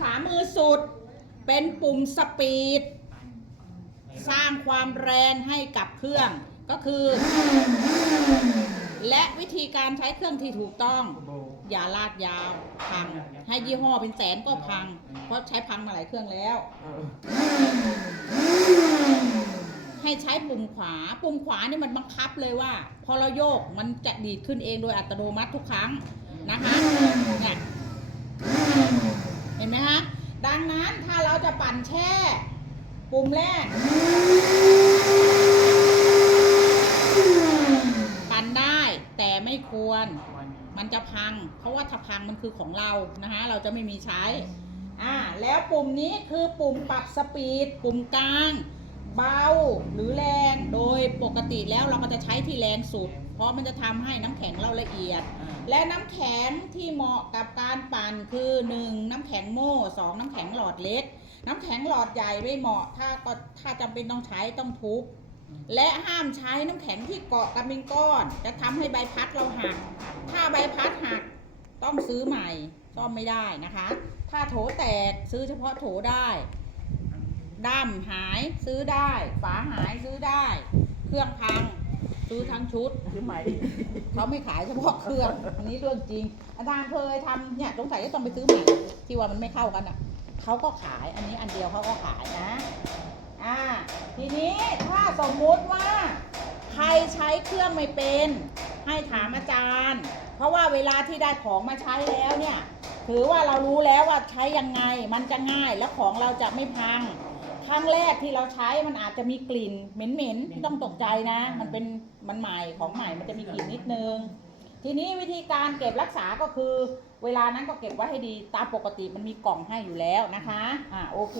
ขามือสุด เป็นปุ่มสปีด สร้างความแรงให้กับเครื่องก็คือ และวิธีการใช้เครื่องที่ถูกต้อง อย่าลากยาวพัง ให้ยี่ห้อเป็นแสนก็พัง เพราะใช้พังมาหลายเครื่องแล้ว ให้ใช้ปุ่มขวา ปุ่มขวานี่มันบังคับเลยว่า พอเราโยกมันจะดีดขึ้นเองโดยอัตโนมัติทุกครั้งนะคะเนี่ยเห็นไหมฮะ ดังนั้นถ้าเราจะ ปั่นแช่ ปุ่มแรก ปั่นได้แต่ไม่ควร มันจะพัง เพราะว่าถ้าพังมันคือของเรานะคะเราจะไม่มีใช้ อ่า แล้วปุ่มนี้คือปุ่มปรับสปีด ปุ่มกลาง เบาหรือแรงโดยปกติแล้วเราก็จะใช้ที่แรงสุด เพราะมันจะทำให้น้ำแข็งเราละเอียด และน้ำแข็งที่เหมาะกับการปั่นคือ 1. น้ำแข็งโม่สองน้ำแข็งหลอดเล็ก น้ำแข็งหลอดใหญ่ไม่เหมาะ ถ้าก็ถ้าจำเป็นต้องใช้ต้องทุบและห้ามใช้น้ำแข็งที่เกาะกับมิงก้อน จะทำให้ใบพัดเราหัก ถ้าใบพัดหักต้องซื้อใหม่ซ่อมไม่ได้นะคะ ถ้าโถแตกซื้อเฉพาะโถได้ ด้ามหายซื้อได้ ฝาหายซื้อได้ เครื่องพังซื้อทั้งชุด ซื้อใหม่เขาไม่ขายเฉพาะเครื่องอันนี้เรื่องจริง อาจารย์เคยทำเนี่ยสงสัยจะต้องไปซื้อใหม่ที่ว่ามันไม่เข้ากันอะเขาก็ขายอันนี้อันเดียวเขาก็ขายนะอ่าทีนี้ถ้าสมมุติว่า ใครใช้เครื่องไม่เป็น ให้ถามอาจารย์ เพราะว่าเวลาที่ได้ของมาใช้แล้วเนี่ยถือว่าเรารู้แล้วว่าใช้ยังไงมันจะง่ายและของเราจะไม่พัง ครั้งแรกที่เราใช้มันอาจจะมีกลิ่นเหม็นๆที่ต้องตกใจนะ มันเป็นมันใหม่ของใหม่มันจะมีกลิ่นนิดนึง ทีนี้วิธีการเก็บรักษาก็คือ เวลานั้นก็เก็บไว้ให้ดีตามปกติมันมีกล่องให้อยู่แล้วนะคะ อ่าโอเค